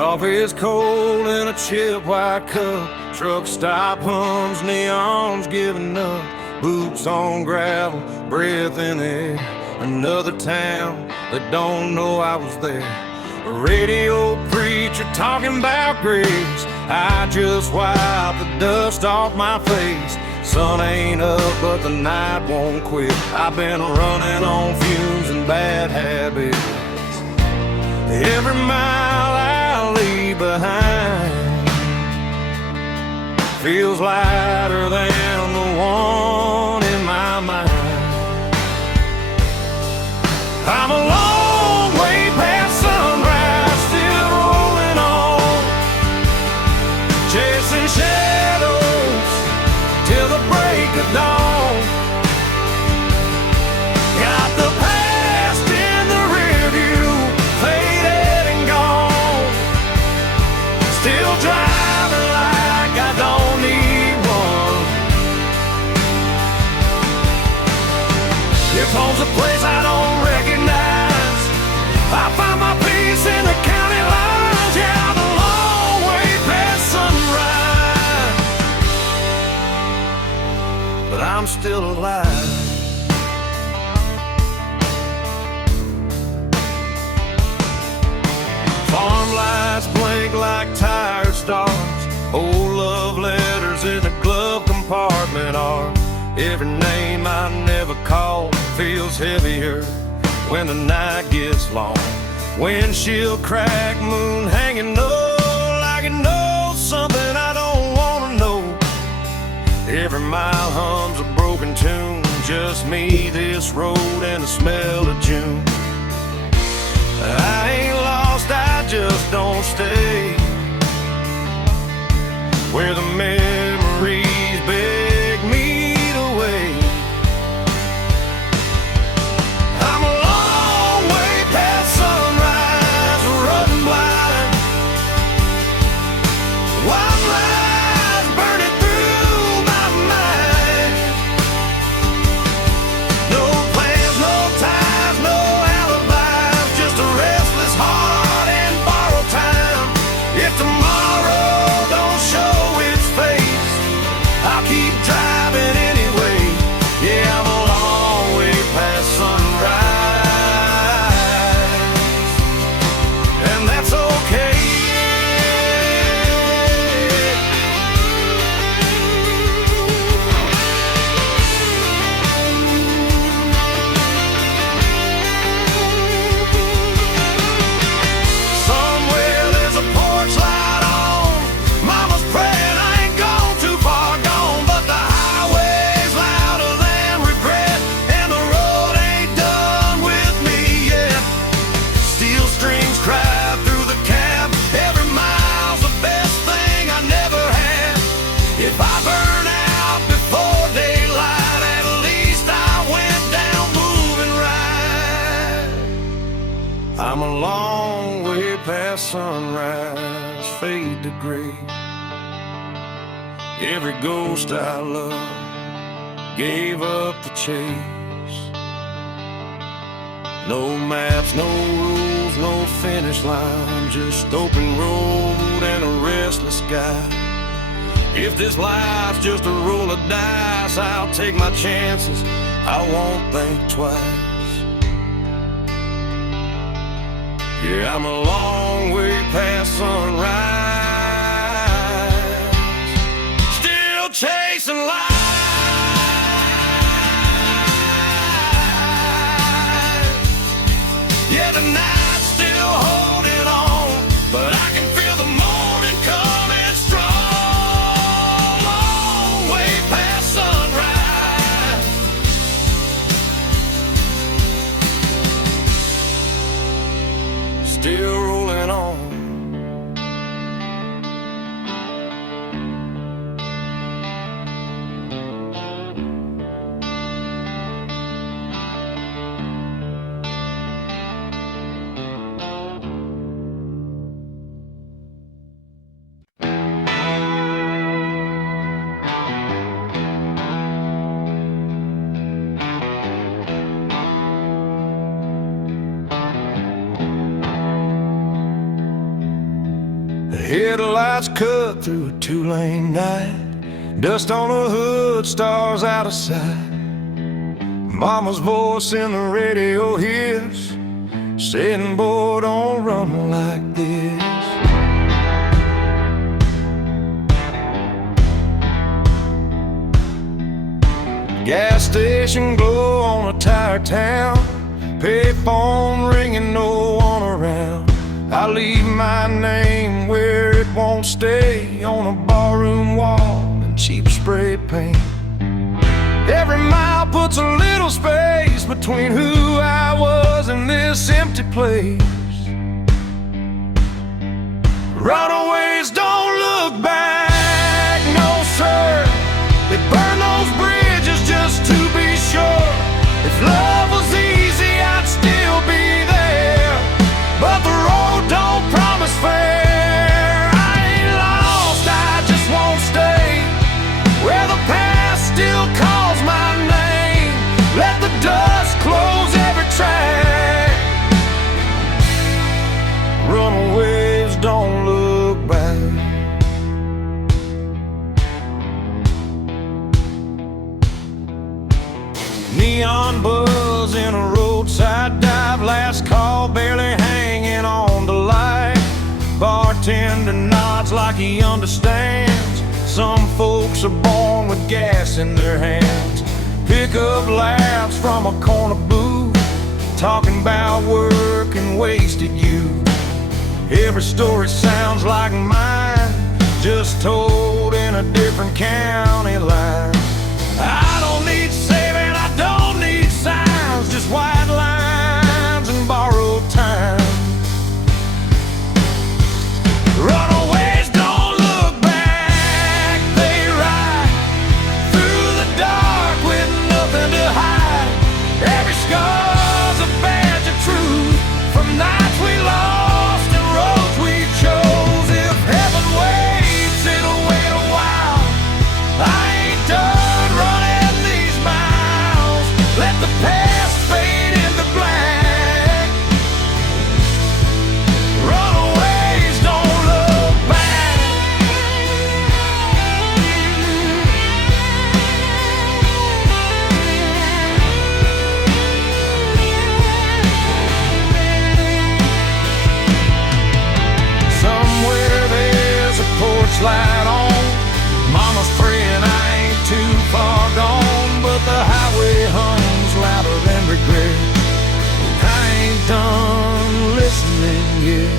Coffee is cold in a chip white cup. Truck stop hums, neons giving up. Boots on gravel, breath in the air. Another town that don't know I was there. A radio preacher talking about grace. I just wipe the dust off my face. Sun ain't up, but the night won't quit. I've been running on fumes and bad habits. Every mile I leave behind feels lighter than the one in my mind. I'm a long way past sunrise, still rolling on, chasing shadows till the break of dawn. Got the past in the rear view, faded and gone. Still driving like I don't need one. If home's a place I don't recognize, I find my peace in the county lines. Yeah, I'm a long way past sunrise, but I'm still alive. Farm lights blink like tired stars. Old love letters in the glove compartment are. Every name I never called feels heavier when the night gets long. Windshield crack, moon hanging low, like it knows something I don't wanna know. Every mile hums a broken tune, just me, this road, and the smell of June. I ain't lost, I just don't stay where the memories beg me to wait. I'm a long way past sunrise, running blind. White lies burning through my mind. No plans, no ties, no alibis, just a restless heart and borrowed time. If tomorrow don't show its face, I'll keep driving anyway. Yeah, I'm a long way past sunrise, and that's okay. Somewhere there's a porch light on. Mama's praying I ain't gone too far gone, but the highway's louder than regret, and the road ain't done with me yet. Steel strings cry through the cab. Every mile's the best thing I never had. If I burn out before daylight, at least I went down moving right. I'm a long way past sunrise, fade to gray. Every ghost I loved gave up the chase. No maps, no rules, no finish line, just open road and a restless sky. If this life's just a roll of dice, I'll take my chances, I won't think twice. Yeah, I'm a long way past sunrise, still chasing life. Yeah, the night's still holding on, but I can feel the morning coming strong. Long way past sunrise, still rolling on, The headlights cut through a two-lane night. Dust on the hood, stars out of sight. Mama's voice in the radio hits, saying, boy, don't run like this. Gas station glow on a tired town. Payphone ringing, no one around. I leave my name where it won't stay, on a barroom wall in cheap spray paint. Every mile puts a little space between who I was and this empty place. Runaways don't look back, no sir. They burn those bridges just to be sure. If love was easy, I'd still be there, but the road don't promise fair. I ain't lost, I just won't stay where the past still calls my name. Let the dust close every track. Runaways don't look back. Neon buzz in a roadside dive. Last call barely hanging on to light. Bartender nods like he understands. Some folks are born with gas in their hands. Pick up laughs from a corner booth, talking about work and wasted youth. Every story sounds like mine, just told in a different county line. I don't need saving, I don't need signs, just white lines and borrowed time. Runaways don't look back, they ride through the dark with nothing to hide. Every scar's a badge of truth, from nights we lost and roads we chose. If heaven waits, it'll wait a while. I ain't done running these miles. Let the past fade into black. Runaways don't look back. Somewhere there's a porch light on. Mama's praying I ain't too far gone, but the highway hums louder than regret. I ain't done listening yet.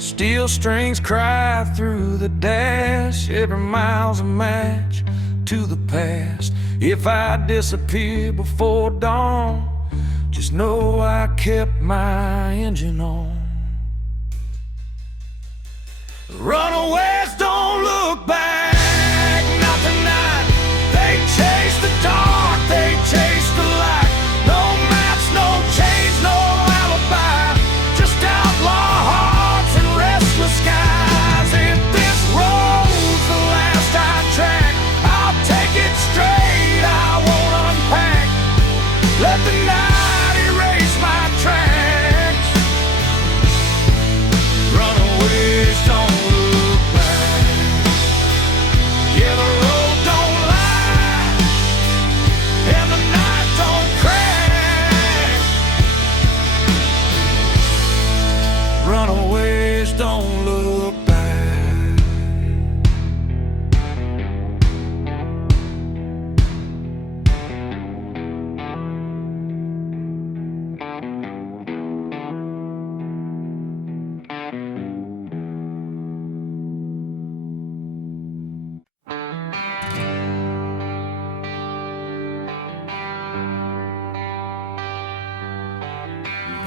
Steel strings cry through the dash. Every mile's a match to the past. If I disappear before dawn, just know I kept my engine on. Runaways don't look back, not tonight. They chase the dark, they chase the light. No maps, no chains, no alibi, just outlaw hearts and restless skies. If this road's the last I track, I'll take it straight, I won't unpack. Let the night erase my tracks. Runaways don't look back. Yeah, the road don't lie, and the night don't crack. Runaways don't look back.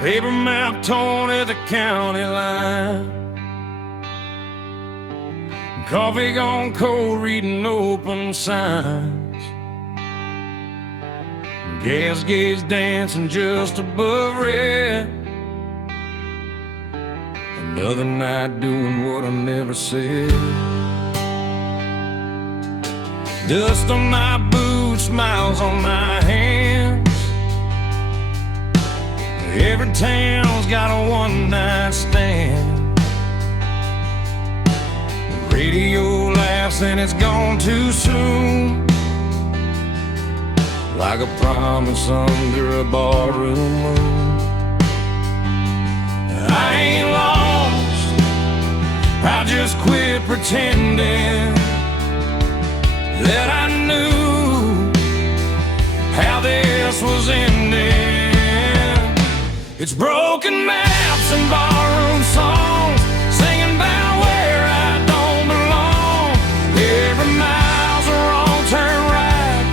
Paper map torn at the county line. Coffee gone cold, reading open signs. Gas gauge dancing just above red. Another night doing what I never said. Dust on my boots, smiles on my hands. Every town's got a one-night stand. fast and it's gone too soon, like a promise under a barroom moon. I ain't lost, I just quit pretending that I knew how this was ending. It's broken maps and barroom songs, singing about where I don't belong. Every mile's a wrong turn right,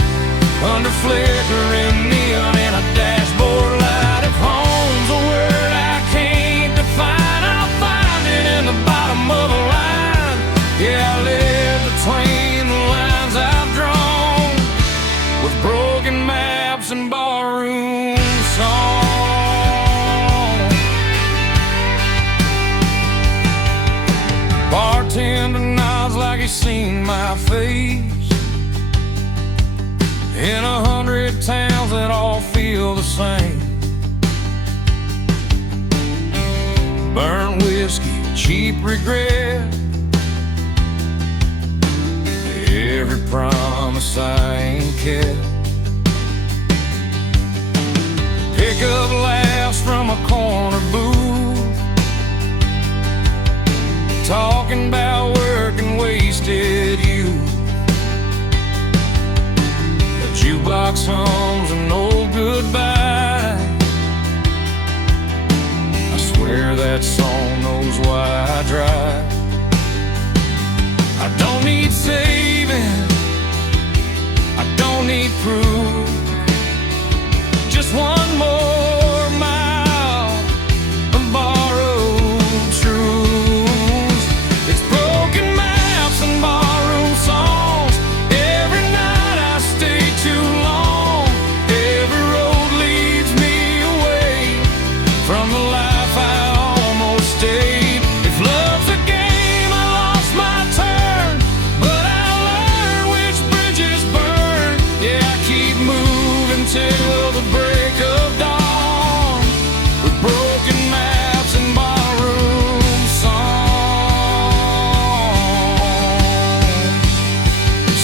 under flickering neon and a dashboard light. If home's a word I can't define, I'll find it in the bottom of a line. Yeah, I live between the lines I've drawn, with broken maps and barroom songs. Bartender nods like he's seen my face in 100 towns that all feel the same. Burnt whiskey, cheap regret, every promise I ain't kept. Pick up laughs from a corner booth, talking about work and wasted youth. The jukebox hums an old goodbye, I swear that song knows why I drive. I don't need saving, I don't need proof, just one more mile of borrowed truths. It's broken maps and barroom songs, every night I stay too long. Every road leads me away from the life I almost stayed. If love's a game, I lost my turn, but I learned which bridges burn. Yeah, I keep moving till the break of dawn, with broken maps and barroom songs.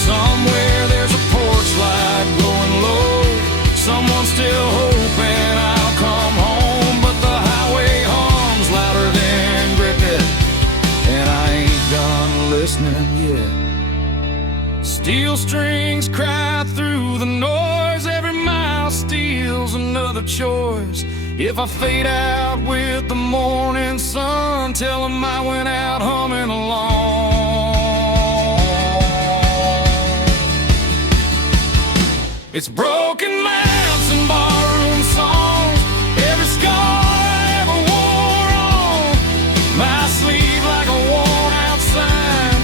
Somewhere there's a porch light glowing low, someone still hoping I'll come home, but the highway hums louder than cricket, and I ain't done listening yet. Steel strings cry through the noise, every mile steals another choice. If I fade out with the morning sun, tell them I went out humming along. It's broken maps and barroom songs, every scar I ever wore on my sleeve like a worn out sign,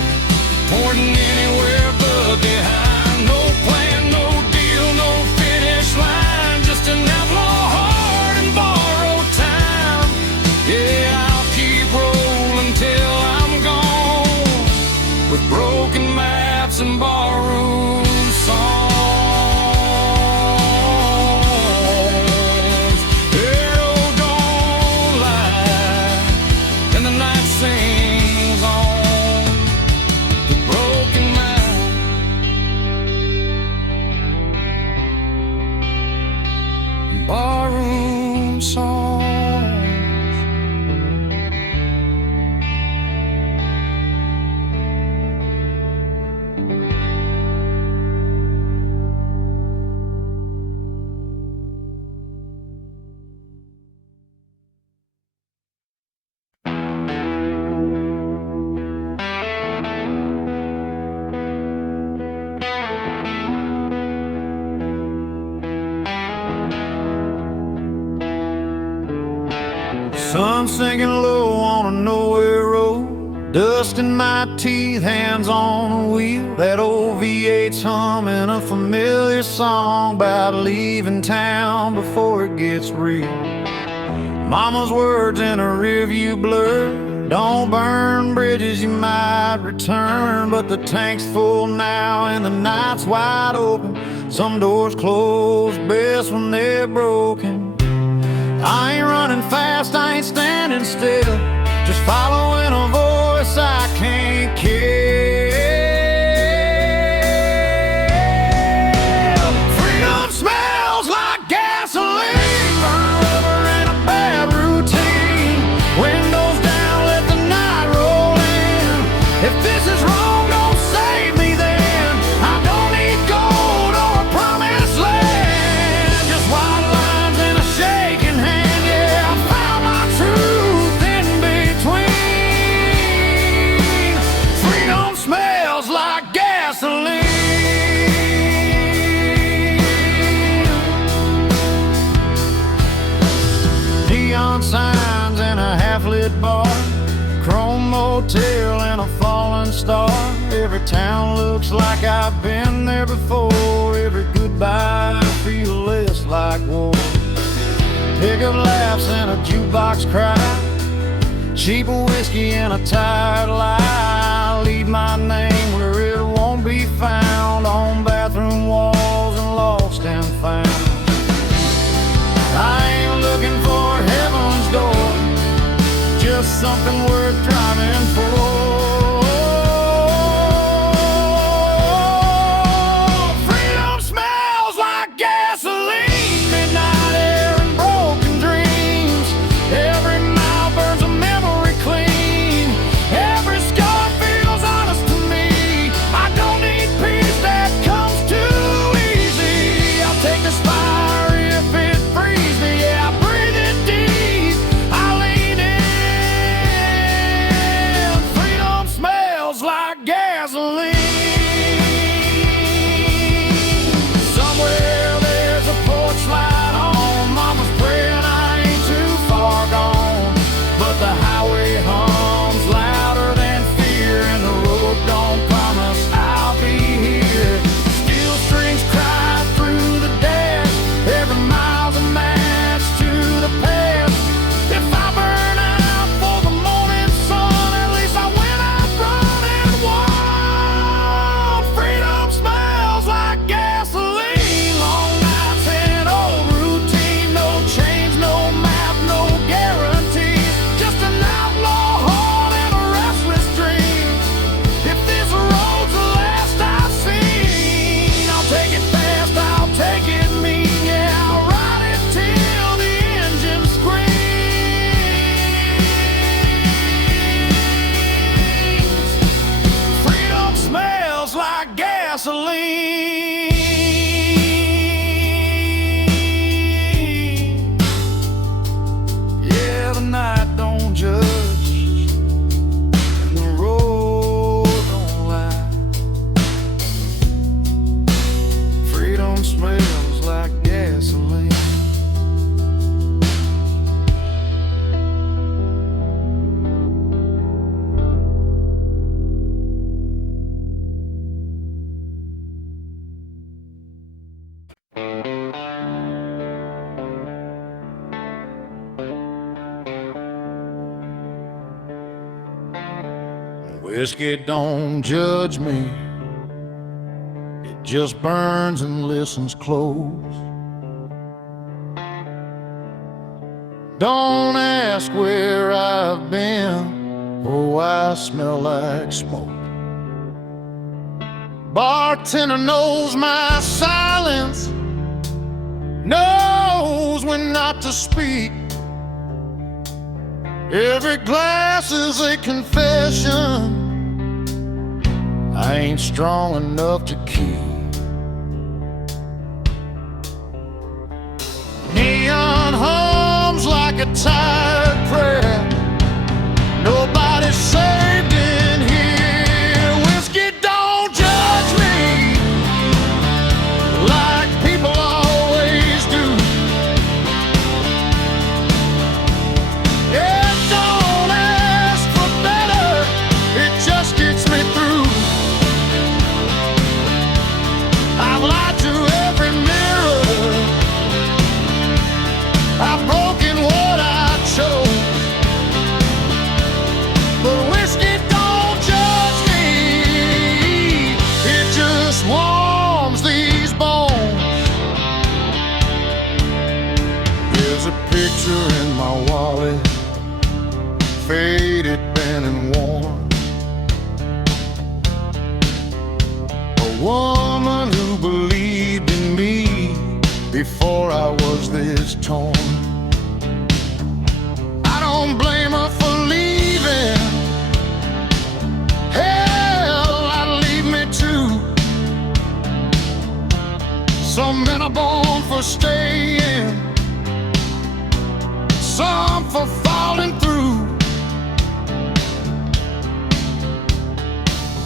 pointing anywhere but behind. No plan, no deal, no finish line, just an outlaw heart and borrowed time. Yeah, I'll keep rolling till I'm gone, with broken maps and barroom songs. Arrow don't lie, and the night sings on, the broken map. Barroom songs. Sun sinking low on a nowhere road, dust in my teeth, hands on the wheel. That old V8's humming a familiar song about leaving town before it gets real. Mama's words in a rearview blur, don't burn bridges, you might return. But the tank's full now and the night's wide open, some doors close best when they're broken. I ain't running fast, I ain't standing still, just following a voice I can't kill. hotel and a falling star. Every town looks like I've been there before. Every goodbye feels less like war. Pickup laughs and a jukebox cry, cheap whiskey and a tired lie. Leave my name where it won't be found, on bathroom walls and lost and found. I ain't looking for heaven's door, just something worth driving for. Freedom smells like gasoline, midnight air and broken dreams. Every mile burns a memory clean. Every scar feels honest to me. I don't need peace that comes too easy. I'll take this fire if it frees me. Yeah, I breathe it deep, I lean in. Freedom smells like gasoline. Somewhere there's a porch light on. Mama's praying I ain't too far gone, but the highway hums louder than fear, and the road don't promise I'll be here. Steel strings cry through the dash. Every mile's a match to the past. If I burn out for the morning sun, at least I went out running wild. Freedom smells like gasoline. Long nights and old routine. No chains, no map, no guarantees. Just an outlaw heart and a restless dream. If this road's the last I've seen, I'll take it fast, I'll take it mean. Yeah, I'll ride it till the engine screams. Freedom smells like gasoline. Yeah, the night don't judge and the road don't lie. Freedom smells like gasoline. Whiskey don't judge me, it just burns and listens close. Don't ask where I've been or why I smell like smoke. Bartender knows my silence, knows when not to speak. Every glass is a confession I ain't strong enough to keep. Neon hums like a tired prayer. Nobody's saved in here. Whiskey don't judge me like people always do. It don't ask for better, it just gets me through. I've lied to every mirror, I've broken what I chose, but whiskey don't judge me, it just warms these bones. There's a picture in my wallet, faded, bent and worn. A woman who believed in me before I was this torn. I don't blame her for leaving. Hell, I'd leave me too. Some men are born for staying, some for falling through.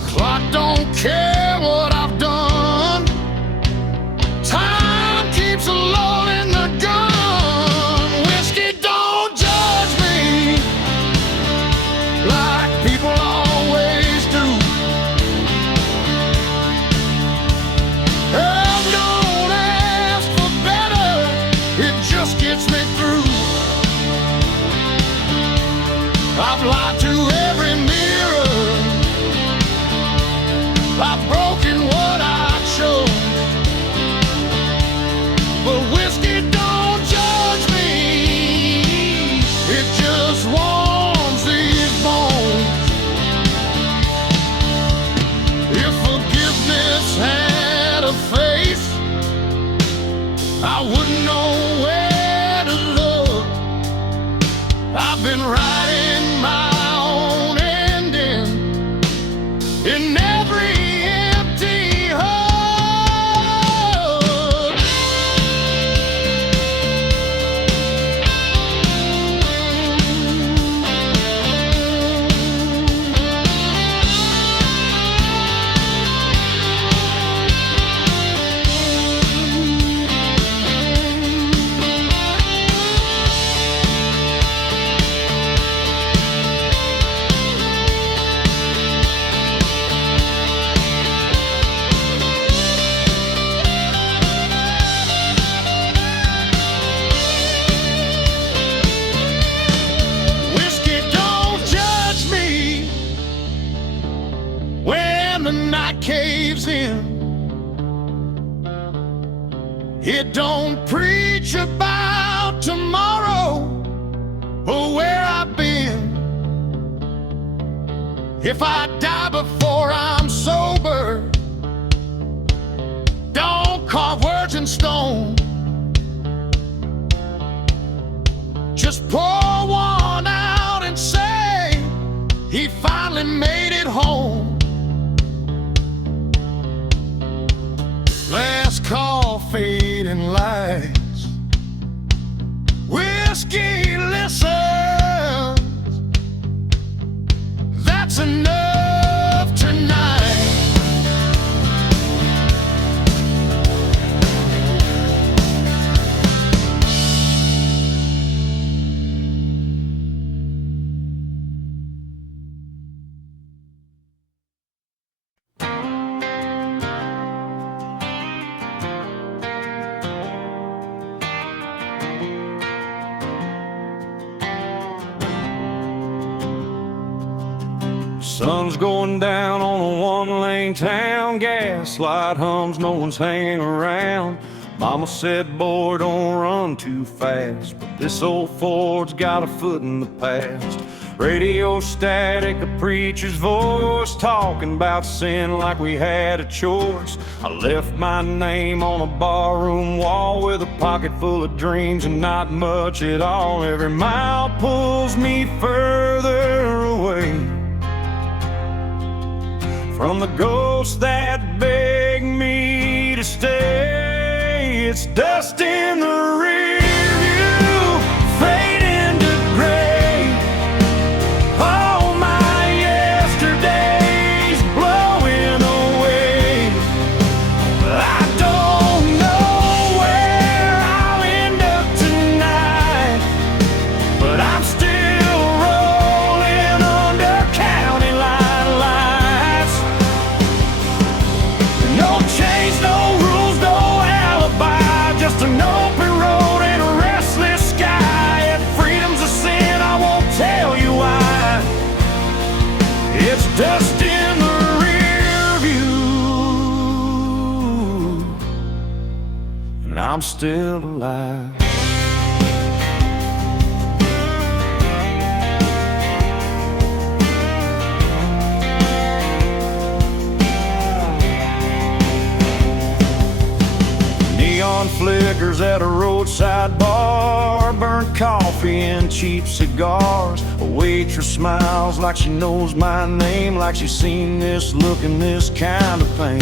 Clock don't care what I've done. Time keeps loading the gun. Whiskey don't judge me like people the night caves in. It don't preach about tomorrow or where I've been. If I die before I'm sober, don't carve words in stone. Just pour one out and say he finally made it home. Last call, fading lights. Whiskey listens. That's enough tonight. Sun's going down on a one-lane town. Gaslight hums, no one's hanging around. Mama said, boy, don't run too fast. But this old Ford's got a foot in the past. Radio static, a preacher's voice, talking about sin like we had a choice. I left my name on a barroom wall with a pocket full of dreams and not much at all. Every mile pulls me further away from the ghosts that beg me to stay. It's dust in the rear view, fading to gray. All my yesterdays blowing away. I don't know where I'll end up tonight, but I'm still rolling under county line lights. No chains, no rules, no alibi, just an open road and a restless sky. If freedom's a sin, I won't tell you why. It's dust in the rear view, and I'm still alive. Neon flickers at a roadside bar, burnt coffee and cheap cigars. A waitress smiles like she knows my name, like she's seen this look and this kind of pain.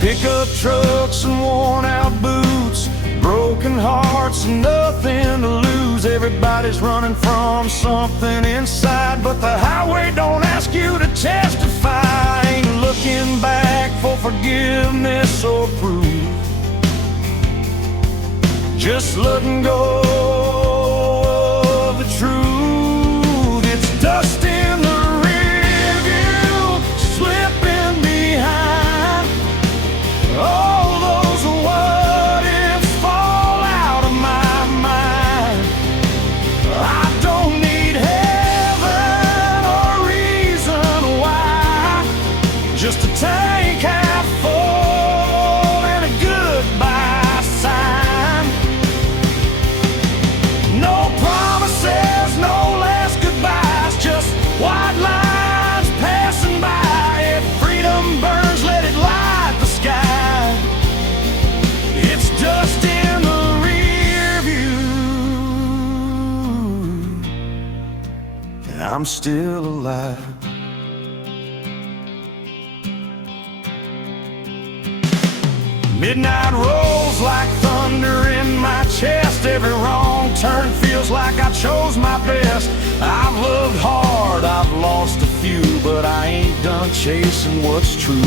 Pickup trucks and worn out boots, broken hearts and nothing to lose. Everybody's running from something inside, but the highway don't ask you to testify. Ain't looking back for forgiveness or proof, just letting go of the truth. It's dust in the rear view, slipping behind. All those what ifs fall out of my mind. I don't need heaven or reason why, just a tank half full and a goodbye sign. No promises, no last goodbyes, just white lines passing by. If freedom burns, let it light the sky. It's dust in the rear view, and I'm still alive. Midnight rolls like thunder in my chest. Every wrong turn feels like I chose my best. I've loved hard, I've lost a few, but I ain't done chasing what's true.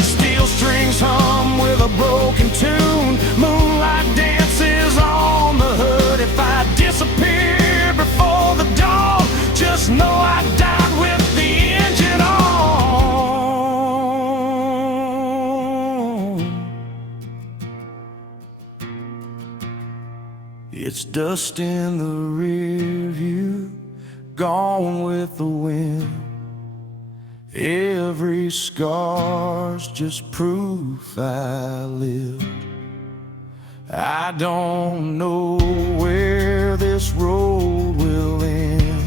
Steel strings hum with a broken tune. Moonlight dances on the hood. If I disappear before the dawn, just know I died with the engine on. It's dust in the rear view, gone with the wind. Every scar's just proof I live. I don't know where this road will end,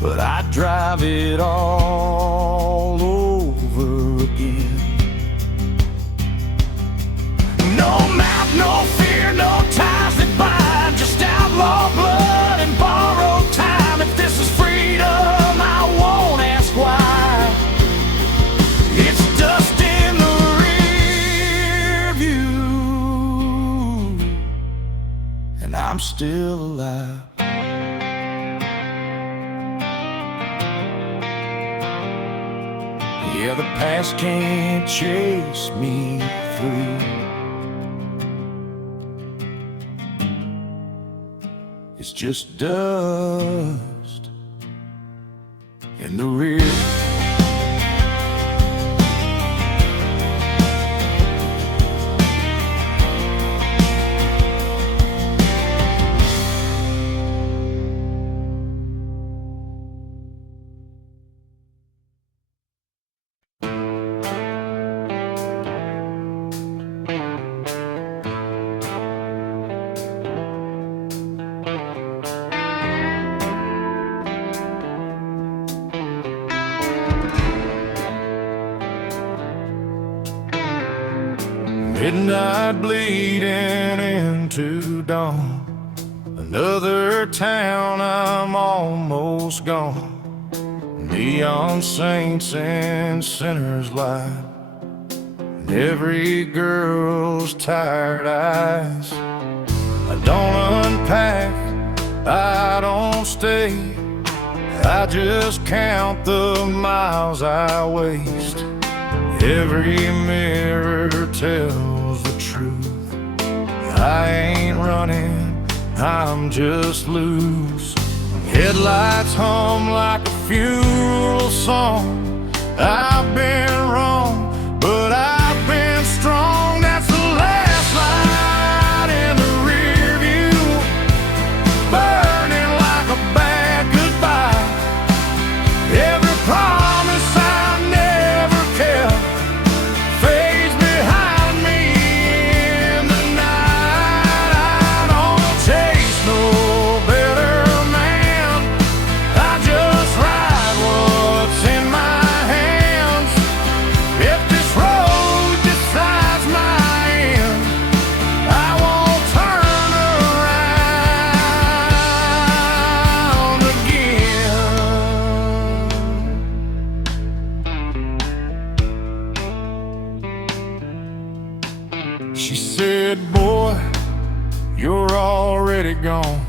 but I drive it all over again. No map, no fear, no ties that bind, just outlaw blood and borrowed time. If this is freedom, I won't ask why. It's dust in the rear view, and I'm still alive. Yeah, the past can't chase me free. It's just dust in the rear. Midnight bleeding into dawn, another town, I'm almost gone. Neon saints and sinners light, and every girl's tired eyes. I don't unpack, I don't stay, I just count the miles I waste. Every mirror tells the truth. I ain't running, I'm just loose. Headlights hum like a funeral song. I've been wrong, but I've been strong. That's the last light in the rear view, burning like a bad goodbye. Every promise I never kept fades behind me in the night. I don't chase no better man, I just ride what's in my hands. If this road decides my end, I won't turn around again. She said, boy, you're already gone.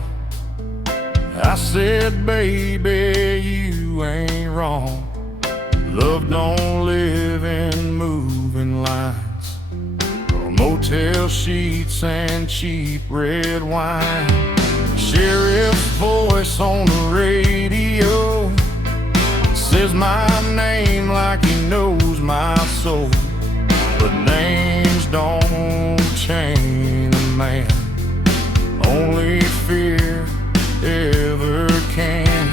I said, baby, you ain't wrong. Love don't live in moving lines, or motel sheets and cheap red wine. Sheriff's voice on the radio says my name like he knows my soul. But names don't change a man, only fear ever can.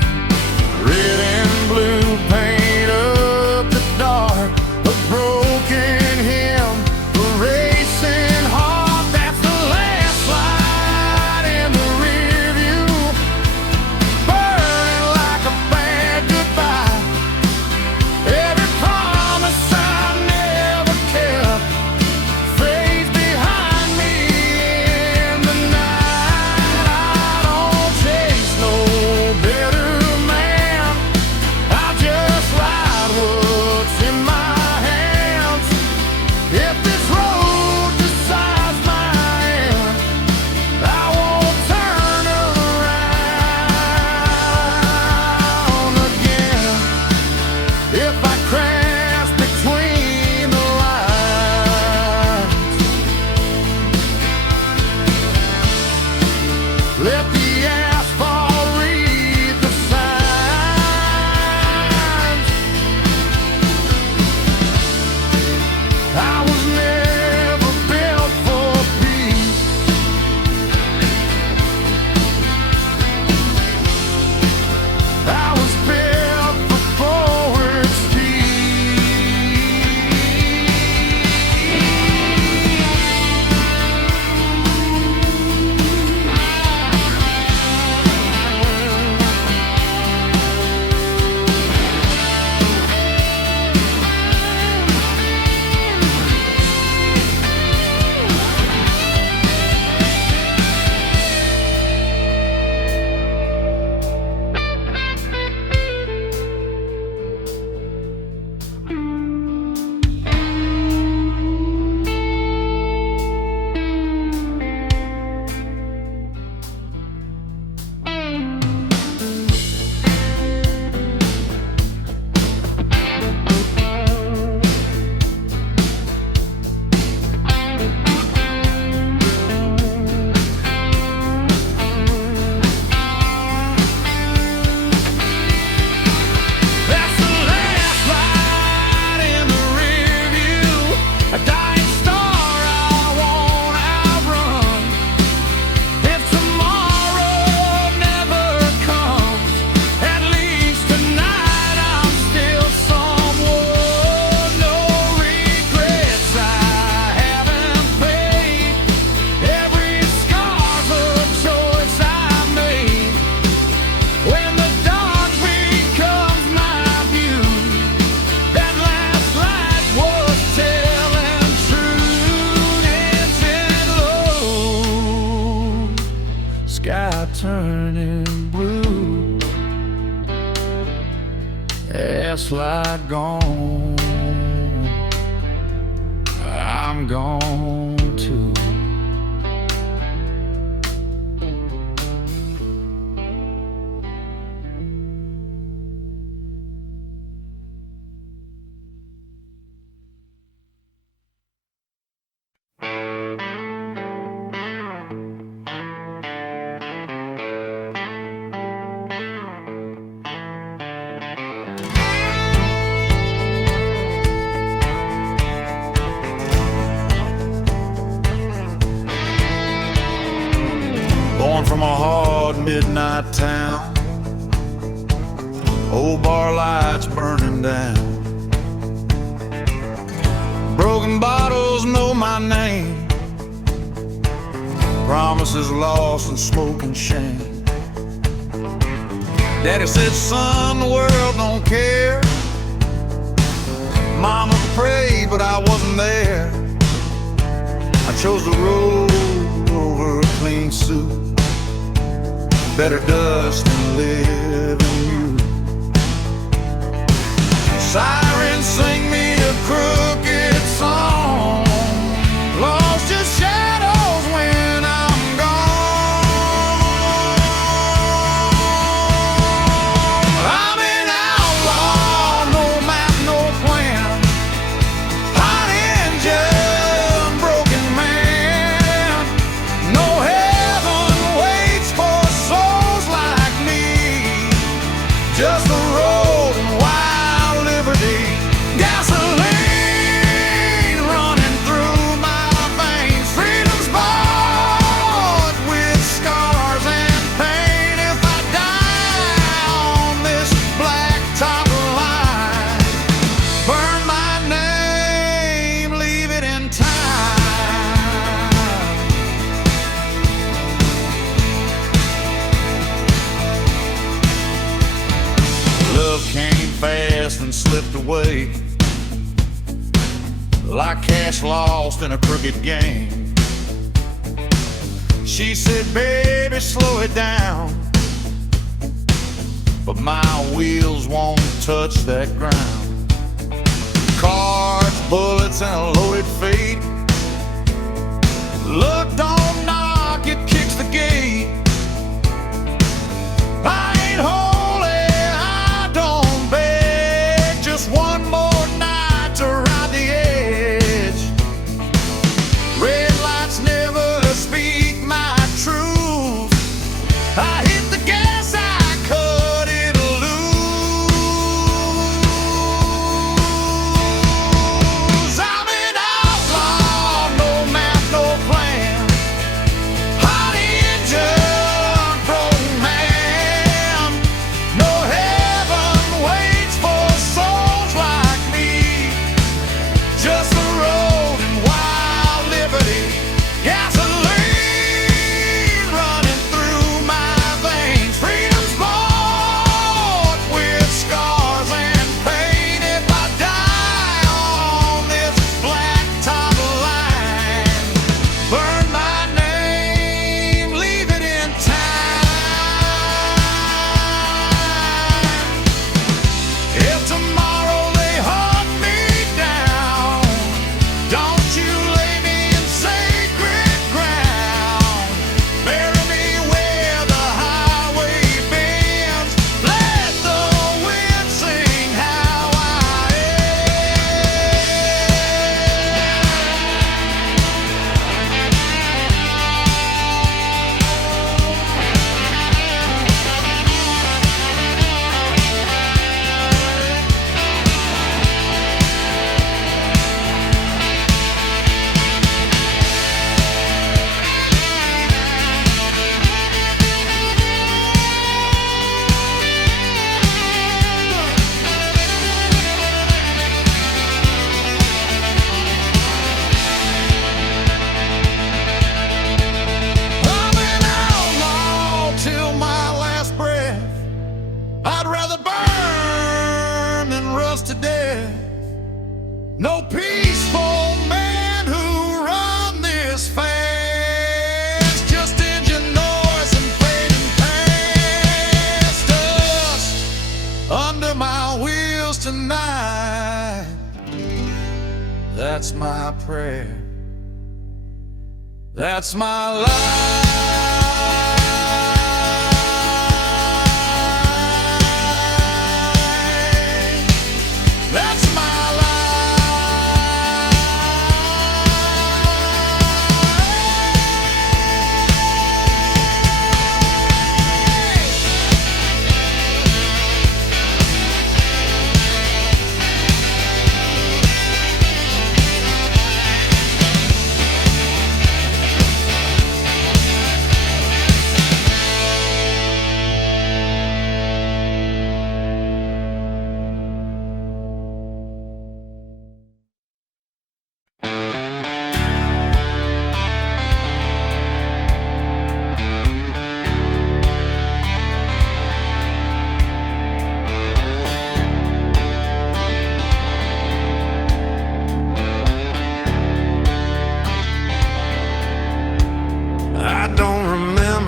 Red and blue paint up the dark, a broken hymn, a racing heart. That's the last light in the rear view, burning like a bad goodbye. Every promise I never kept fades behind me in the night. I don't chase no better man, I just ride what's in my hands. If this road decides my end, I won't turn around again. If I crash between the lines, let the asphalt read the signs. I was never built for peace, I was built for forward speed. slide gone, I'm gone too. Born from a hard midnight town, old bar lights burning down. Broken bottles know my name, promises lost and smoke and shame. Daddy said, son, the world don't care. Mama prayed, but I wasn't there. I chose the road over a clean suit, better dust than living you. Sirens sing me a crooked song, lost your shadows when I'm gone. I'm an outlaw, no map, no plan, hot engine, broken man. No heaven waits for souls like me, just the road and wild liberty. Gasoline running through my veins, freedom's bought with scars and pain. If I die on this blacktop line, burn my name, leave it in time. Love came fast and slipped away, like cash lost in a crooked game. She said, baby, slow it down, but my wheels won't touch that ground. Cards, bullets, and a loaded fate. Luck don't knock, it kicks the gate. I ain't holy, I don't beg, just one more night to ride the edge. Red lights never speak my truth. I hit the gas, I cut it loose. I'm an outlaw, no map, no plan, hot engine, broken man. No heaven waits for souls like me, just the road and wild liberty. Gasoline running through my veins, freedom's bought with scars and pain. If I die on this blacktop line, burn my name, leave it in time. If tomorrow they hunt me down, don't you lay me in sacred ground. Bury me where the highway bends. Let the wind sing how I I'm an outlaw till my last breath. I'd rather burn than rust to death. No peaceful man who run this fast, just engine noise and fading past us. Under my wheels tonight. night. That's my prayer. That's my life. That's my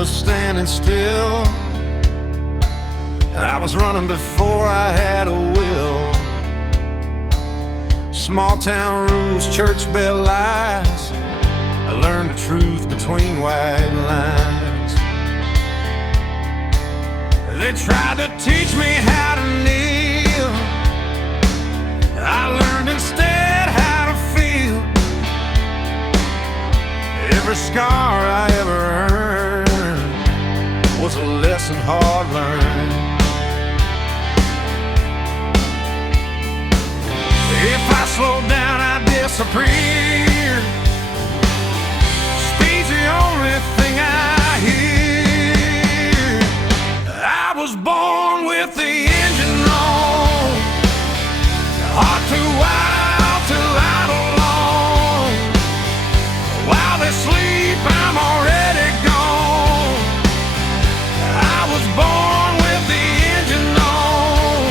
standing still. I was running before I had a will. Small town rules, church bell lies. I learned the truth between white lines. They tried to teach me how to kneel. I learned instead how to feel. Every scar I ever earned was a lesson hard learned. If I slow down, I disappear. Speed's the only thing I hear. I was born with the engine on, heart too wild to idle long. While they sleep, I'm already gone. I was born with the engine on,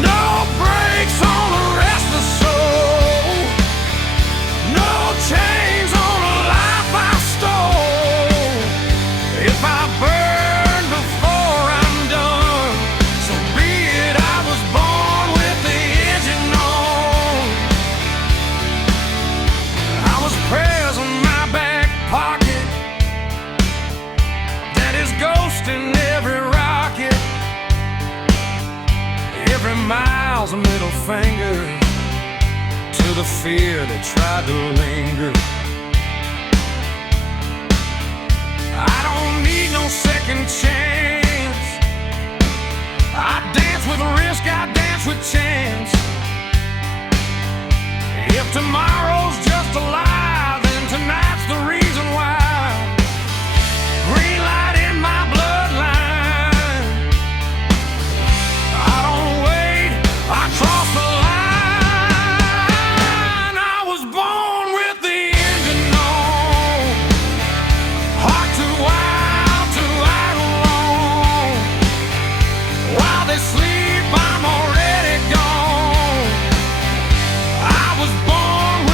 no brakes on the restless soul, no chains on the life I stole. If I burn before I'm done, so be it. I was born with the engine on. I was prayers in my back pocket, ghost in every rocket. Every mile's a middle finger to the fear that tried to linger. I don't need no second chance. I dance with risk, I dance with chance. If tomorrow's just a lie, then tonight's the reason why. Green light in my bloodline. I don't wait, I cross the line. I was born with the engine on, heart too wild to idle long. While they sleep, I'm already gone. I was born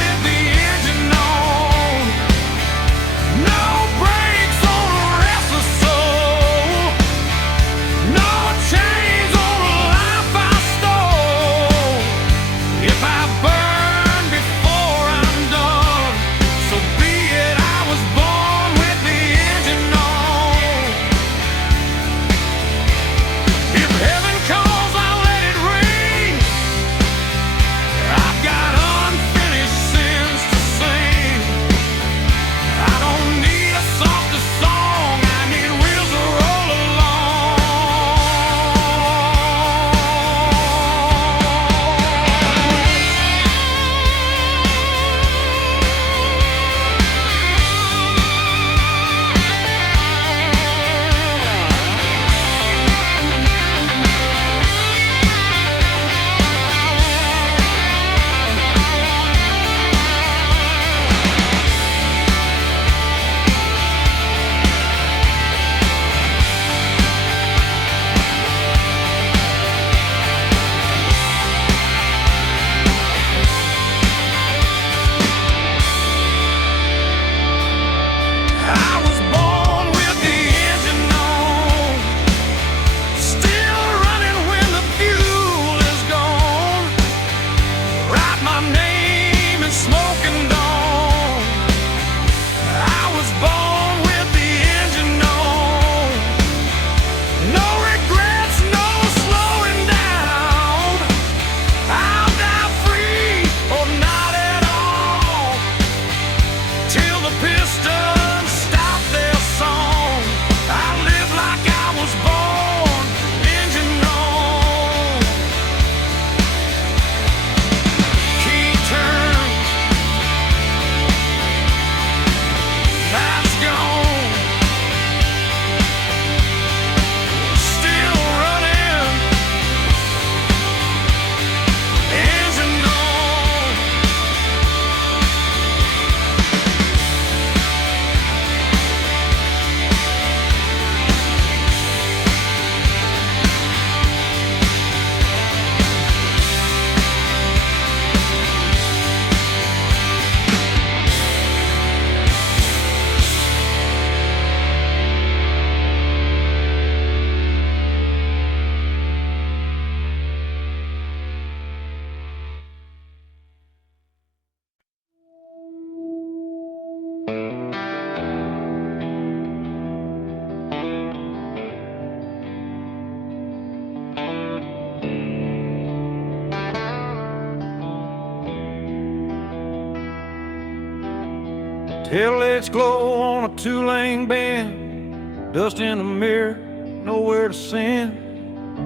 Taillights glow on a two-lane bend, dust in the mirror, nowhere to send.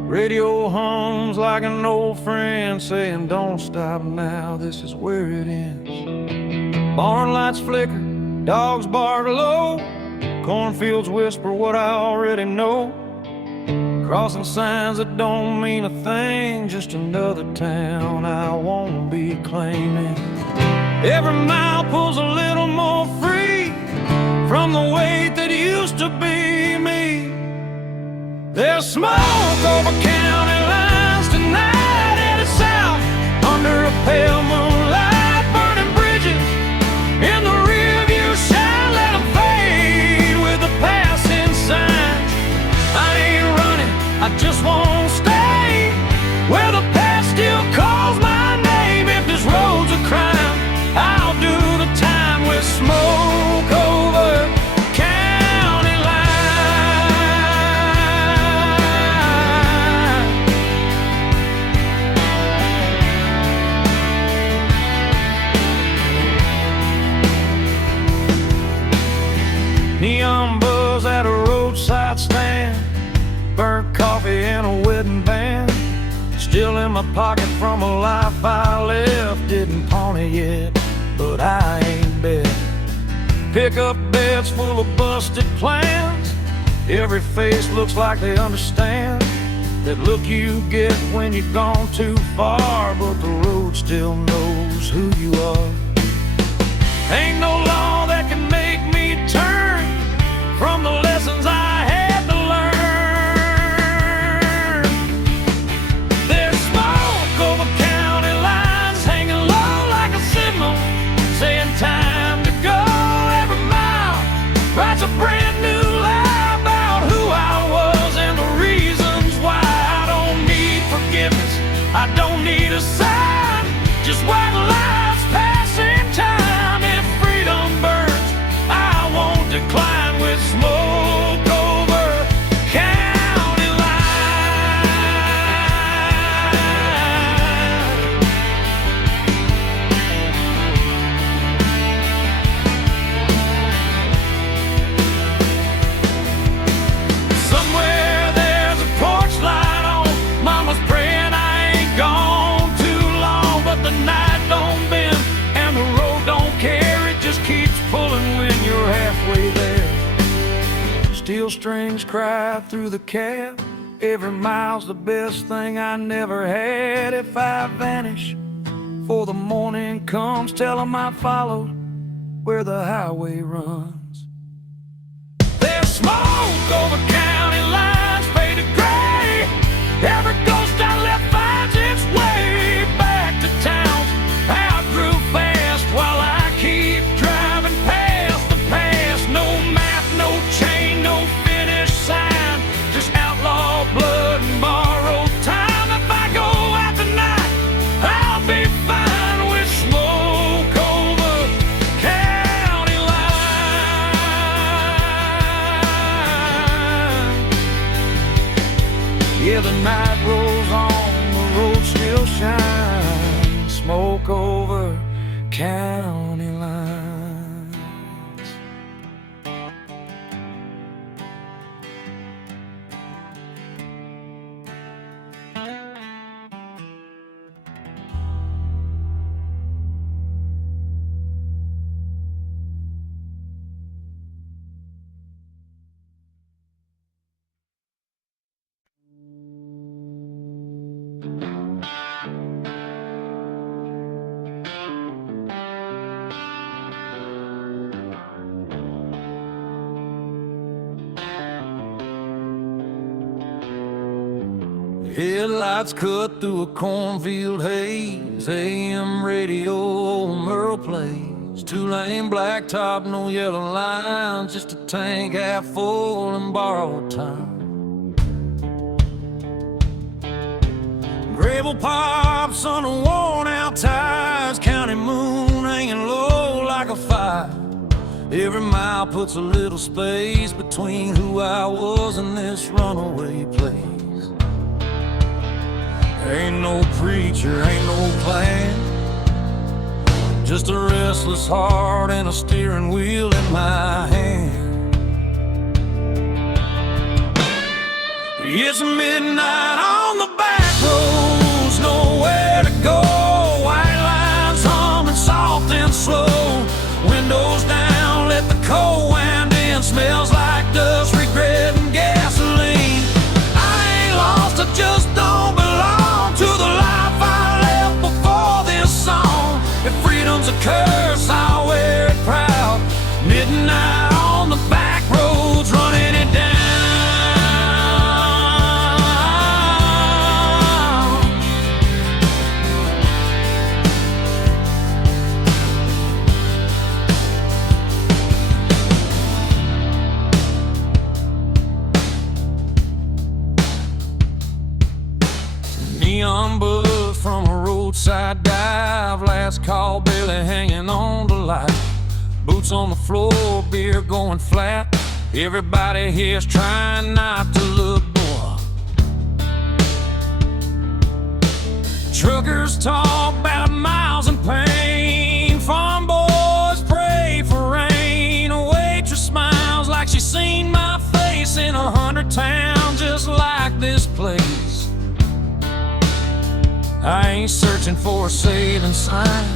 Radio hums like an old friend saying, don't stop now, this is where it ends. Barn lights flicker, dogs bark low, cornfields whisper what I already know. Crossing signs that don't mean a thing, just another town I won't be claiming. Every mile pulls a little more free from the weight that used to be me. There's smoke over county lines tonight, headed south under a pale moonlight, burning bridges in the rearview shine, let them fade with the passing signs. I ain't running, I just won't stay where the past still calls my name. If this road's a crime, I'll do the time with smoke over county line. Neon buzz at a roadside stand, burnt coffee and a wedding band, still in my pocket from a life I left. Didn't pawn it yet, but I ain't bet. Pickup beds full of busted plans, every face looks like they understand that look you get when you've gone too far, but the road still knows who you are. Ain't no law that can make me turn from the lessons I had to learn. There's smoke over county lines, hanging low like a signal, saying time to go. Every mile writes a brand new lie about who I was and the reasons why. I don't need forgiveness, I don't need a sign, just white lies passing time. If freedom burns, I won't decline with smoke over county line. Somewhere there's a porch light on, mama's praying I ain't gone too long, but the night don't bend and the road don't care, it just keeps pulling when you're halfway there. Steel strings cry through the cab, every mile's the best thing I never had. If I vanish before the morning comes, tell 'em I followed where the highway runs. There's smoke over county lines, faded gray, every ghost I left finds its way back to town. I grew fast while I keep driving past the past. No map, no chain, no finish sign, just outlaw blood and borrowed time. If I go out tonight, I'll be fine with smoke over county line. Yeah, the night rolls on, the road still shines, smoke over county lines. Headlights cut through a cornfield haze, AM radio, old Merle plays. Two-lane blacktop, no yellow lines, just a tank half full and borrowed time. Gravel pops on the worn-out tires, county moon hanging low like a fire. Every mile puts a little space between who I was and this runaway place. Ain't no preacher, ain't no plan, just a real restless heart and a steering wheel in my hand. It's midnight on the back roads, nowhere to go. White lines humming soft and slow. Windows down, let the cold wind in. Smells like dust, regret, and gasoline. I ain't lost, I just don't belong to the life I left before this song. If freedom's a curse, I'll wear it proud. Midnight on the back roads, running it down. Neon buzz from a roadside dive. Last call, barely hanging on to life. Boots on the floor, beer going flat. Everybody here's trying not to look poor. Truckers talk about miles and pain. Farm boys pray for rain. A waitress smiles like she's seen my face in 100 towns just like this place. I ain't searching for a saving sign,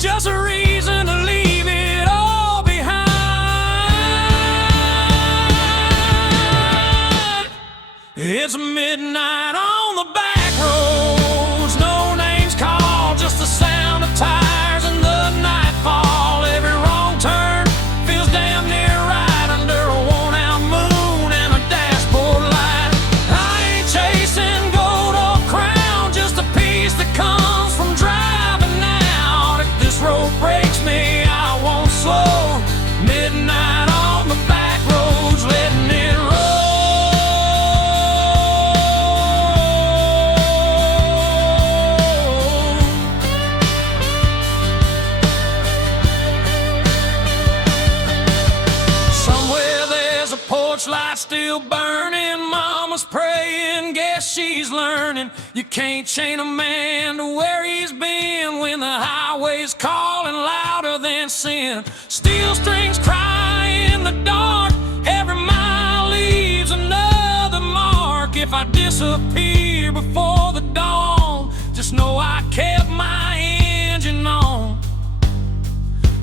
just a reason to leave it all behind. It's midnight on the back roads, no names called, just the sound of tires and the nightfall. Every wrong turn feels damn near right under a worn-out moon and a dashboard light. I ain't chasing gold or crown, just a piece that comes from driving out. If this road breaks me, I won't slow. Midnight on the back roads, letting it roll. Somewhere there's a porch light still burning. Mama's praying, guess she's learning. You can't chain a man to where he's been when the highway's calling louder than sin. Steel strings cry in the dark, every mile leaves another mark. If I disappear before the dawn, just know I kept my engine on.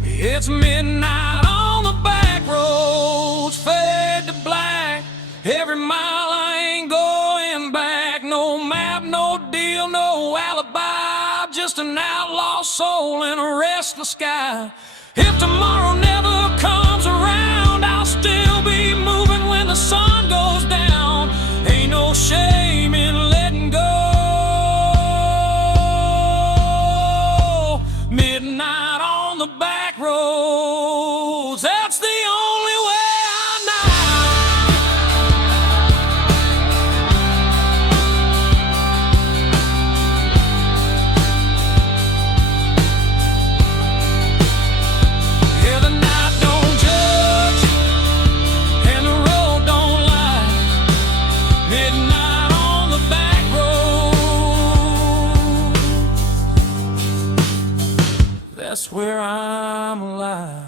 It's midnight on the back roads, fade to black. Every mile I ain't going back. No map, no deal, no alibi. Just an outlaw soul in a restless sky. If tomorrow never comes around, I'll still be moving when the sun goes down. Ain't no shame in letting go. Midnight on the back roads, that's the only way I know. Yeah, the night don't judge and the road don't lie. Midnight on the back road, that's where I'm alive.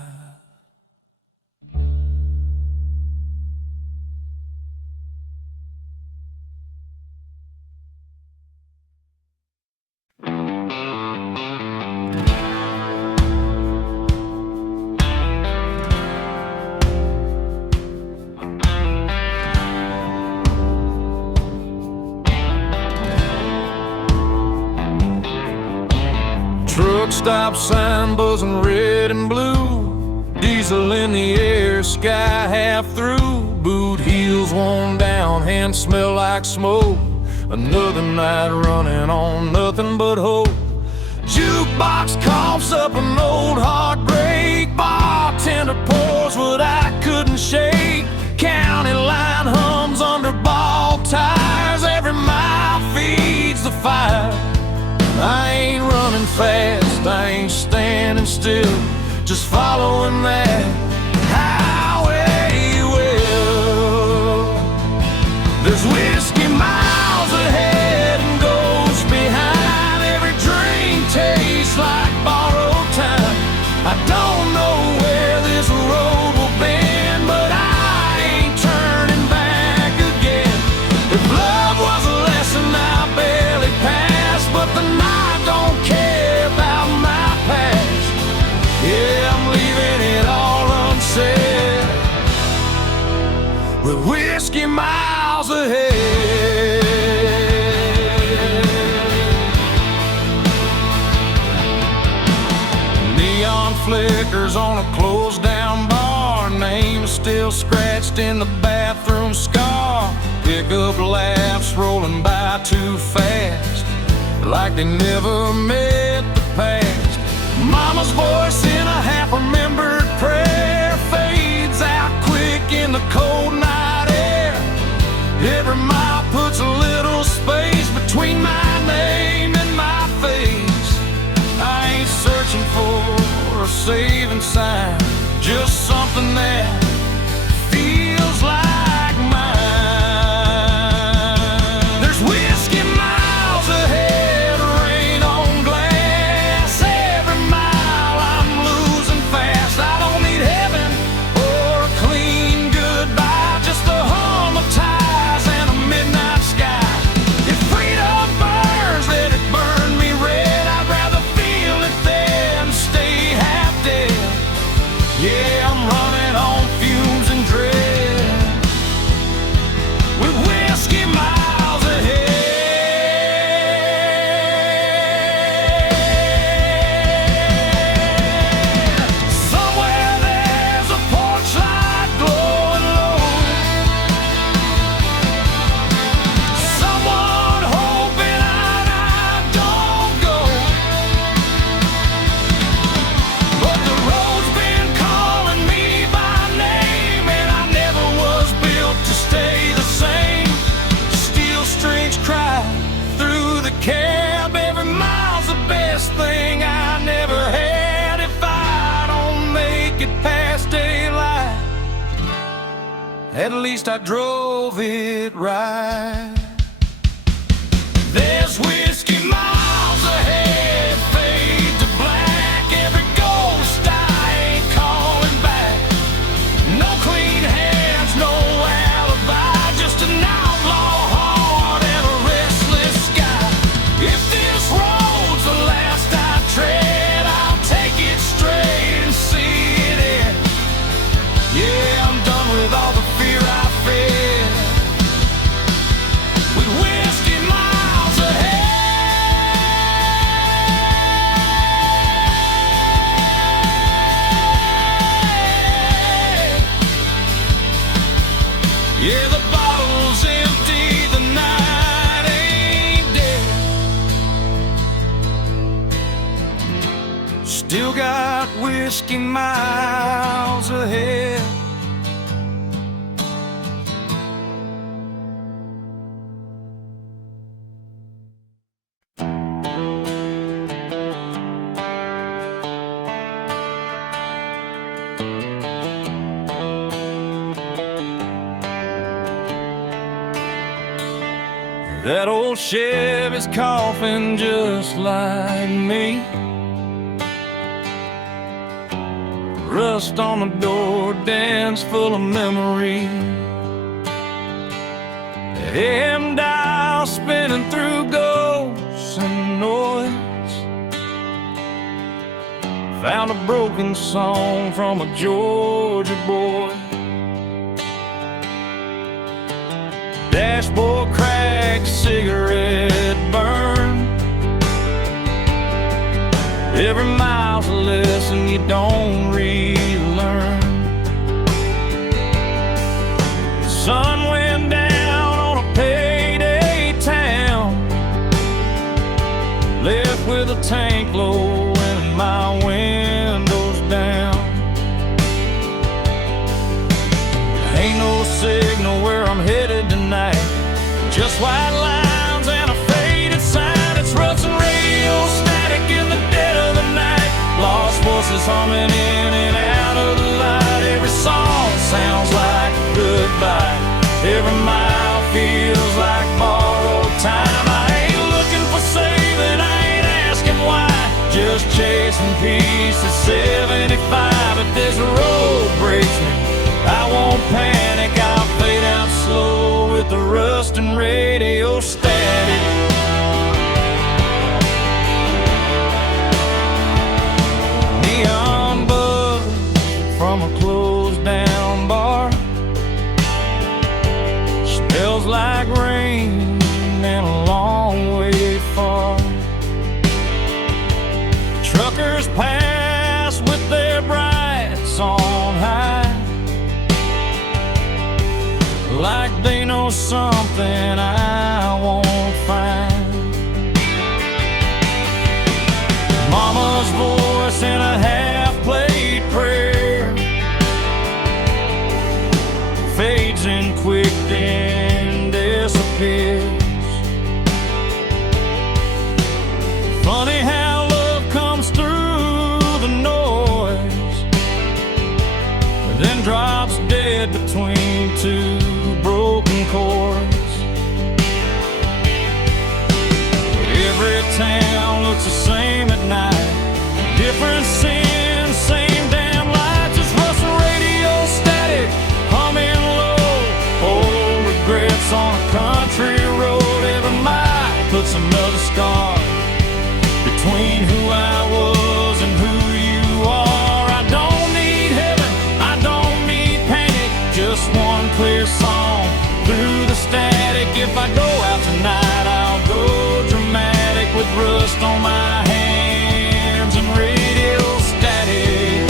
Truck stop sign buzzing red and blue. Diesel in the air, sky half through. Boot heels worn down, hands smell like smoke. Another night running on nothing but hope. Jukebox coughs up an old heartbreak. Bartender pours what I couldn't shake. County line hums under bald tires. Every mile feeds the fire. I ain't running fast, I ain't standing still, just following that highway well. There's whiskey miles ahead and ghosts behind. Every drink tastes like borrowed time. flickers on a closed down bar. Name still scratched in the bathroom scar. Pickup laughs rolling by too fast, like they never met the past. Mama's voice in a half-remembered prayer fades out quick in the cold night air. Every mile puts a little space between my name and my face. I ain't searching for a saving sign, just something that feels like mine. There's whiskey miles ahead, rain on glass. Every mile I'm losing fast. I don't need heaven or a clean goodbye, just a hum of ties and a midnight sky. If freedom burns, let it burn me red. I'd rather feel it than stay half dead. Yeah, I'm running on fumes and dread, with whiskey miles ahead. Somewhere there's a porch light glowing low, someone hoping I don't go. But the road's been calling me by name, and I never was built to stay the same. Steel strings cry through the cab. Every mile's the best thing I never had. If I don't make it past daylight, at least I drove it right. There's whiskey miles ahead, fade to black. Every ghost I ain't calling back. No clean hands, no alibi, just an outlaw heart and a restless sky. If this road's the last I tread, I'll take it straight and see it end. Yeah, I'm done with all the fear I fed, with whiskey miles ahead. Yeah, the bottle's empty, the night ain't dead. Still got whiskey miles ahead. That old Chevy's coughing just like me. Rust on the door, dance full of memory. AM dial spinning through ghosts and noise. Found a broken song from a Georgia boy. Dashboard crack, cigarette burn. Every mile's a lesson you don't relearn. Sun went down on a payday town, left with a tank low and my windows down. Ain't no signal where I'm headed tonight, just white lines and a faded sign. It's ruts and radio static in the dead of the night. Lost voices humming in and out of the light. Every song sounds like goodbye. Every mile feels like borrowed time. I ain't looking for saving, I ain't asking why. Just chasing peace at 75. If this road breaks me, I won't panic, I'll fade out slow with the rust and radio static. Neon buzz from a closed down bar, smells like rain and a long way far. Truckers pass with their know something I won't find. Mama's voice in a half-played prayer fades in quick, then disappears. Funny how love comes through the noise, then drops dead between two broken chords. Every town looks the same at night, different sins, same damn lights. It's rustling radio static, humming low, old regrets on a country road. Every mile puts another scar between who I was and who you are. I don't need heaven, I don't need panic, just one clear song through the static. If I go out tonight, I'll go dramatic with rust on my hands and radio static.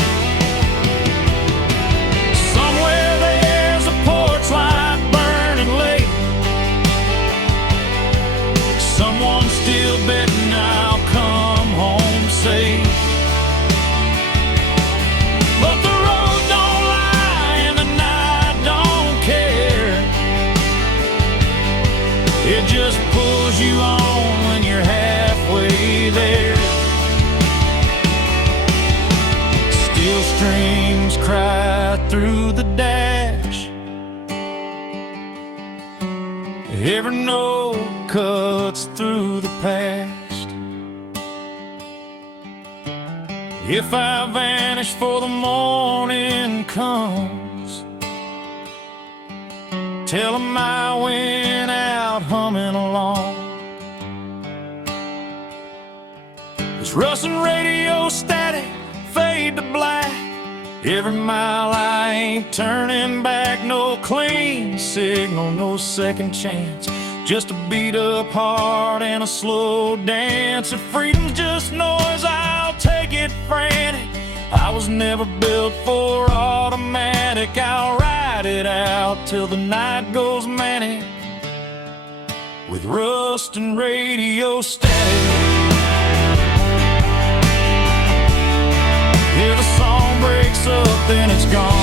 Somewhere there's a porch light burning late, someone still betting I'll come home safe. But the road don't lie and the night don't care. It just pulls you on when you're halfway there. Steel strings cry through the dash, every note cuts through the past. If I vanish for the morning comes, tell 'em I went out humming along. This rustling radio static fade to black, every mile I ain't turning back. No clean signal, no second chance, just a beat up heart and a slow dance. If freedom's just noise, I'll take it frantic. I was never built for automatic. I'll ride it out till the night goes manic with rust and radio static. Here the song breaks up, then it's gone.